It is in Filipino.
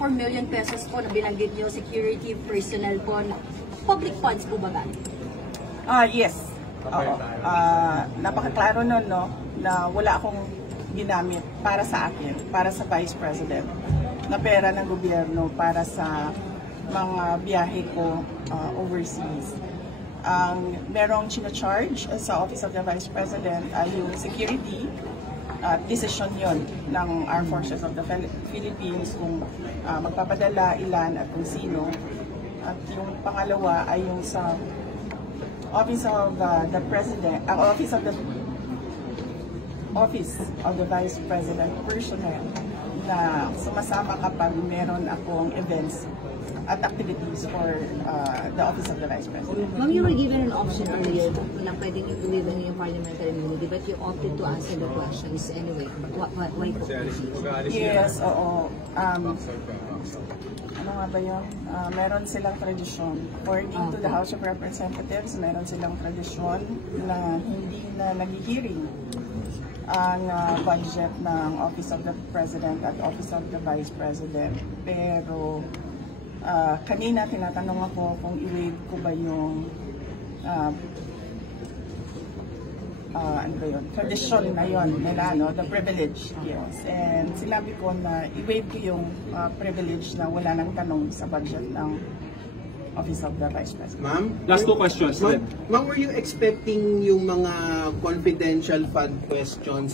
4 million pesos po na binanggit nyo, security personnel po, public funds po ba ba? Yes. Oo. Napakaklaro nun, no, na wala akong ginamit para sa akin, para sa Vice President, na pera ng gobyerno para sa mga biyahe ko overseas. Merong charge sa Office of the Vice President ay yung security. Decision yon ng Armed Forces of the Philippines kung magpapadala, ilan at kung sino. At yung pangalawa ay yung sa Office of the President, Office of the Vice President personnel na sumasama kapag meron akong events at activities for the Office of the Vice President. Ma'am, you were given an option earlier na pwedeng i-waive yung parliamentary immunity, but you opted to answer the questions anyway. Why po? Yes, oo. Ano nga ba yun? Meron silang tradisyon. According to the House of Representatives, meron silang tradisyon na hindi na nag-hearing ang budget ng Office of the President at Office of the Vice President. Pero kanina tinatanong ako kung i-waive ko ba yung ano ba yun? Tradition na yun nila, no? The privilege. Yes. And sinabi ko na i-waive ko yung privilege na wala nang tanong sa budget ng Office of the Vice President. Ma'am? Last 2 questions. Ma'am, were you expecting yung mga confidential fund questions